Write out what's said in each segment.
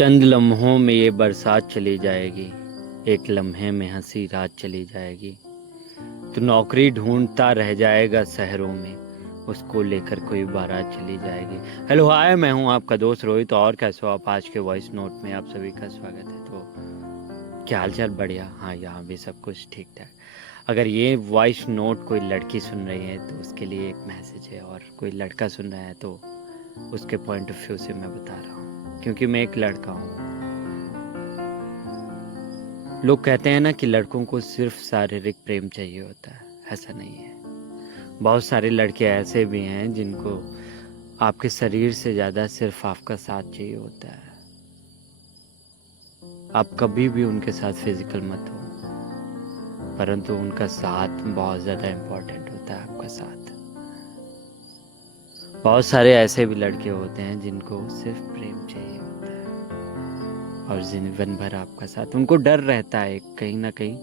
चंद लम्हों में ये बरसात चली जाएगी, एक लम्हे में हंसी रात चली जाएगी। तो नौकरी ढूंढता रह जाएगा शहरों में, उसको लेकर कोई बारात चली जाएगी। हेलो हाय, मैं हूं आपका दोस्त रोहित। और कैसे हो आप? आज के वॉइस नोट में आप सभी का स्वागत है। तो क्या हाल चाल? बढ़िया? हाँ, यहाँ भी सब कुछ ठीक ठाक। अगर ये वॉइस नोट कोई लड़की सुन रही है तो उसके लिए एक मैसेज है, और कोई लड़का सुन रहा है तो उसके पॉइंट ऑफ व्यू से मैं बता रहा हूँ, क्योंकि मैं एक लड़का हूँ। लोग कहते हैं ना कि लड़कों को सिर्फ शारीरिक प्रेम चाहिए होता है। ऐसा नहीं है। बहुत सारे लड़के ऐसे भी हैं जिनको आपके शरीर से ज़्यादा सिर्फ आपका साथ चाहिए होता है। आप कभी भी उनके साथ फिजिकल मत हो, परंतु उनका साथ बहुत ज़्यादा इम्पोर्टेंट होता है। आपका साथ। बहुत सारे ऐसे भी लड़के होते हैं जिनको सिर्फ प्रेम चाहिए होता है, और जीवन भर आपका साथ। उनको डर रहता है कहीं ना कहीं,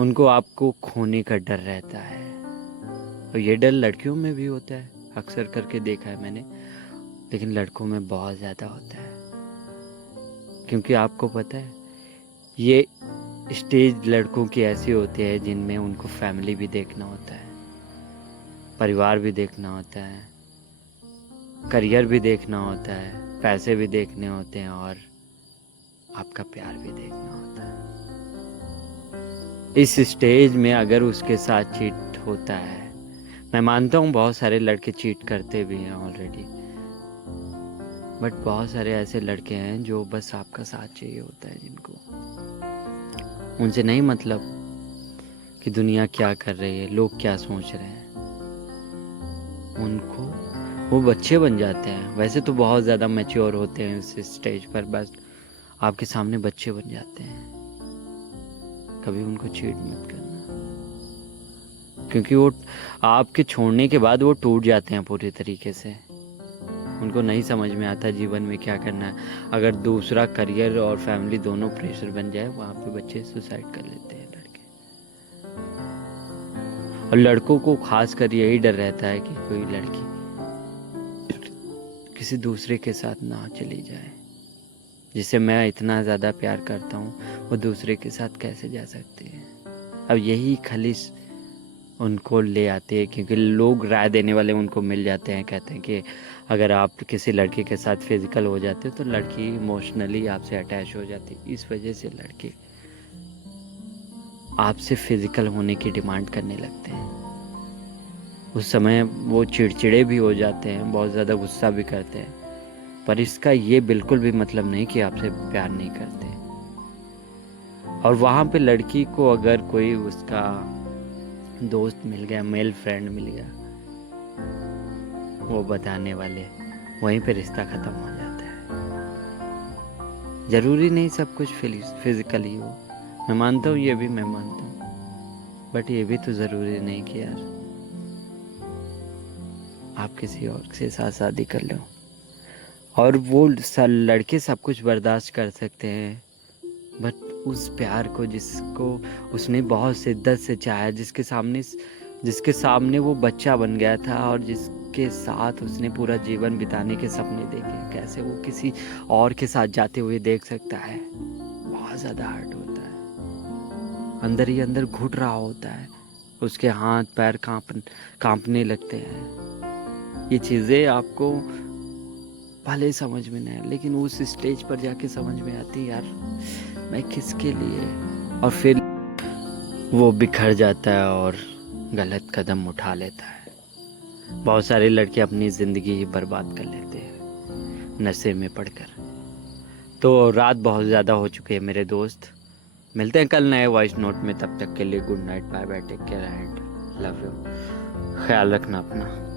उनको आपको खोने का डर रहता है। और ये डर लड़कियों में भी होता है, अक्सर करके देखा है मैंने, लेकिन लड़कों में बहुत ज़्यादा होता है। क्योंकि आपको पता है, ये स्टेज लड़कों की ऐसी होती है जिनमें उनको फैमिली भी देखना होता है, परिवार भी देखना होता है, करियर भी देखना होता है, पैसे भी देखने होते हैं, और आपका प्यार भी देखना होता है। इस स्टेज में अगर उसके साथ चीट होता है, मैं मानता हूँ बहुत सारे लड़के चीट करते भी हैं ऑलरेडी, बट बहुत सारे ऐसे लड़के हैं जो बस आपका साथ चाहिए होता है, जिनको उनसे नहीं मतलब कि दुनिया क्या कर रही है, लोग क्या सोच रहे हैं। उनको वो बच्चे बन जाते हैं। वैसे तो बहुत ज़्यादा मैच्योर होते हैं उस स्टेज पर, बस आपके सामने बच्चे बन जाते हैं। कभी उनको चीट मत करना, क्योंकि वो आपके छोड़ने के बाद वो टूट जाते हैं पूरी तरीके से। उनको नहीं समझ में आता जीवन में क्या करना है। अगर दूसरा करियर और फैमिली दोनों प्रेशर बन जाए, वहाँ पे बच्चे सुसाइड कर लेते हैं लड़के। और लड़कों को खास कर यही डर रहता है कि कोई लड़की किसी दूसरे के साथ ना चली जाए, जिसे मैं इतना ज़्यादा प्यार करता हूँ, वो दूसरे के साथ कैसे जा सकती है। अब यही खलिश उनको ले आते हैं, क्योंकि लोग राय देने वाले उनको मिल जाते हैं। कहते हैं कि अगर आप किसी लड़के के साथ फिजिकल हो जाते हो तो लड़की इमोशनली आपसे अटैच हो जाती है। इस वजह से लड़के आपसे फिजिकल होने की डिमांड करने लगते हैं। उस समय वो चिड़चिड़े भी हो जाते हैं, बहुत ज़्यादा गुस्सा भी करते हैं, पर इसका ये बिल्कुल भी मतलब नहीं कि आपसे प्यार नहीं करते। और वहाँ पे लड़की को अगर कोई उसका दोस्त मिल गया, मेल फ्रेंड मिल गया, वो बताने वाले, वहीं पे रिश्ता ख़त्म हो जाता है। ज़रूरी नहीं सब कुछ फिजिकली हो, मैं मानता हूँ, ये भी मैं मानता हूँ, बट ये भी तो ज़रूरी नहीं कि यार आप किसी और के साथ शादी कर लो। और वो लड़के सब कुछ बर्दाश्त कर सकते हैं, बट उस प्यार को जिसको उसने बहुत शिद्दत से चाहा, जिसके सामने वो बच्चा बन गया था, और जिसके साथ उसने पूरा जीवन बिताने के सपने देखे, कैसे वो किसी और के साथ जाते हुए देख सकता है। बहुत ज़्यादा हर्ट होता है, अंदर ही अंदर घुट रहा होता है, उसके हाथ पैर कांपने लगते हैं। ये चीज़ें आपको भले समझ में नहीं आए, लेकिन उस स्टेज पर जाके समझ में आती है, यार मैं किसके लिए। और फिर वो बिखर जाता है और गलत कदम उठा लेता है। बहुत सारे लड़के अपनी ज़िंदगी ही बर्बाद कर लेते हैं नशे में पड़कर। तो रात बहुत ज़्यादा हो चुकी है मेरे दोस्त, मिलते हैं कल नए वॉइस नोट में। तब तक के लिए good night, bye bye, take care and love you. ख्याल रखना अपना।